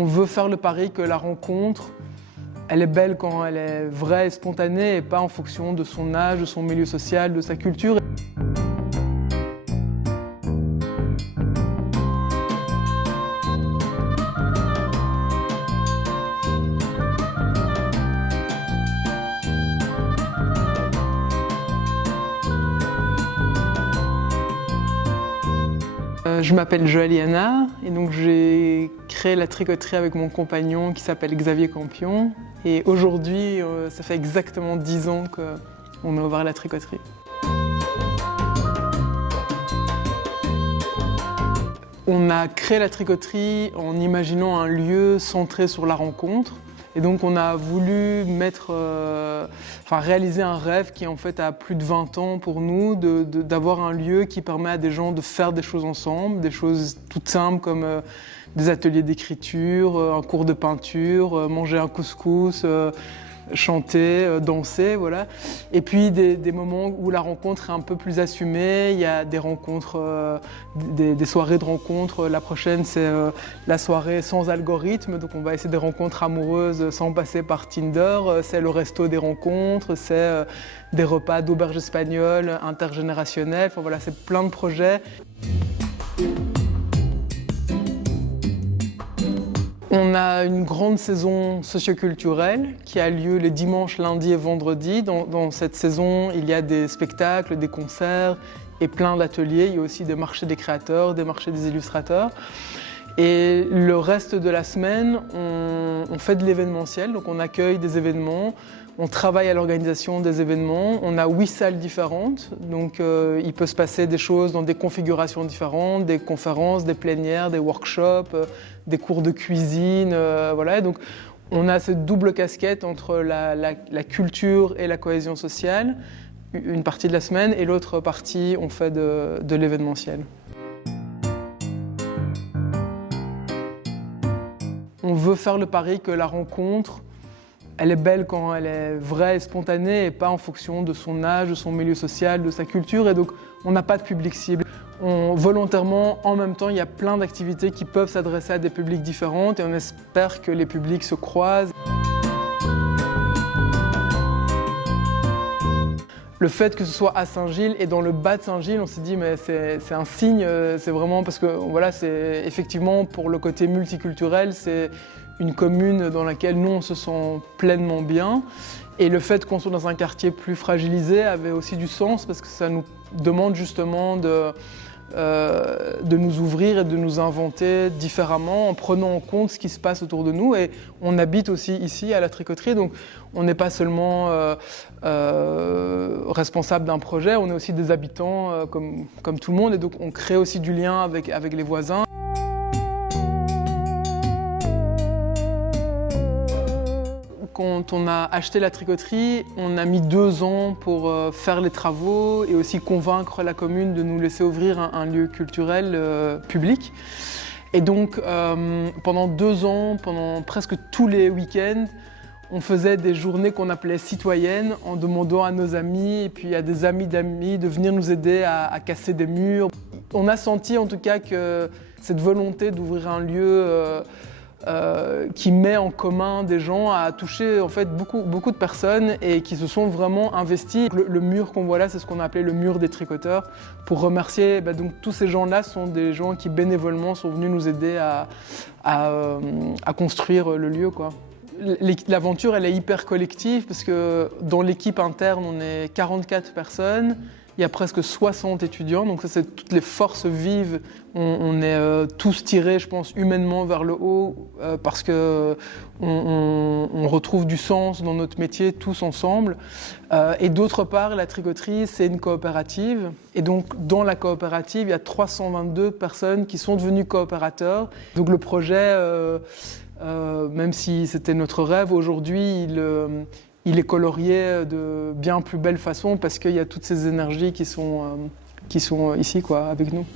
On veut faire le pari que la rencontre, elle est belle quand elle est vraie et spontanée et pas en fonction de son âge, de son milieu social, de sa culture. Je m'appelle Joëliana et donc j'ai créé la tricoterie avec mon compagnon qui s'appelle Xavier Campion. Et aujourd'hui, ça fait exactement 10 ans qu'on a ouvert la tricoterie. On a créé la tricoterie en imaginant un lieu centré sur la rencontre. Et donc on a voulu réaliser un rêve qui en fait a plus de 20 ans pour nous, d'avoir un lieu qui permet à des gens de faire des choses ensemble, des choses toutes simples comme des ateliers d'écriture, un cours de peinture, manger un couscous, chanter, danser, voilà. Et puis des moments où la rencontre est un peu plus assumée, il y a des rencontres, des soirées de rencontres. La prochaine, c'est la soirée sans algorithme, donc on va essayer des rencontres amoureuses sans passer par Tinder. C'est le resto des rencontres, c'est des repas d'auberge espagnole intergénérationnels, enfin voilà, c'est plein de projets. On a une grande saison socioculturelle qui a lieu les dimanches, lundis et vendredis. Dans cette saison, il y a des spectacles, des concerts et plein d'ateliers. Il y a aussi des marchés des créateurs, des marchés des illustrateurs. Et le reste de la semaine, on fait de l'événementiel, donc on accueille des événements, on travaille à l'organisation des événements, on a 8 salles différentes, donc il peut se passer des choses dans des configurations différentes, des conférences, des plénières, des workshops, des cours de cuisine, voilà. Et donc on a cette double casquette entre la culture et la cohésion sociale, une partie de la semaine, et l'autre partie, on fait de l'événementiel. On veut faire le pari que la rencontre, elle est belle quand elle est vraie et spontanée et pas en fonction de son âge, de son milieu social, de sa culture. Et donc, on n'a pas de public cible. Volontairement, en même temps, il y a plein d'activités qui peuvent s'adresser à des publics différents et on espère que les publics se croisent. Le fait que ce soit à Saint-Gilles et dans le bas de Saint-Gilles, on s'est dit mais c'est un signe, c'est vraiment parce que voilà, c'est effectivement pour le côté multiculturel, c'est une commune dans laquelle nous on se sent pleinement bien. Et le fait qu'on soit dans un quartier plus fragilisé avait aussi du sens parce que ça nous demande justement de nous ouvrir et de nous inventer différemment en prenant en compte ce qui se passe autour de nous. Et on habite aussi ici à la tricoterie, donc on n'est pas seulement responsable d'un projet, on est aussi des habitants comme tout le monde et donc on crée aussi du lien avec les voisins. Quand on a acheté la tricoterie, on a mis 2 ans pour faire les travaux et aussi convaincre la commune de nous laisser ouvrir un lieu culturel public. Et donc pendant 2 ans, pendant presque tous les week-ends, on faisait des journées qu'on appelait citoyennes en demandant à nos amis et puis à des amis d'amis de venir nous aider à casser des murs. On a senti en tout cas que cette volonté d'ouvrir un lieu qui met en commun des gens a touché en fait beaucoup de personnes et qui se sont vraiment investis. Le mur qu'on voit là, c'est ce qu'on a appelé le mur des tricoteurs pour remercier donc tous ces gens-là sont des gens qui bénévolement sont venus nous aider à construire le lieu, quoi. L'aventure, elle est hyper collective parce que dans l'équipe interne, on est 44 personnes. Il y a presque 60 étudiants, donc ça c'est toutes les forces vives. On est tous tirés, je pense, humainement vers le haut parce qu'on retrouve du sens dans notre métier tous ensemble. Et d'autre part, la tricoterie, c'est une coopérative. Et donc dans la coopérative, il y a 322 personnes qui sont devenues coopérateurs. Donc le projet, même si c'était notre rêve, aujourd'hui, il est colorié de bien plus belle façon parce qu'il y a toutes ces énergies qui sont ici, quoi, avec nous.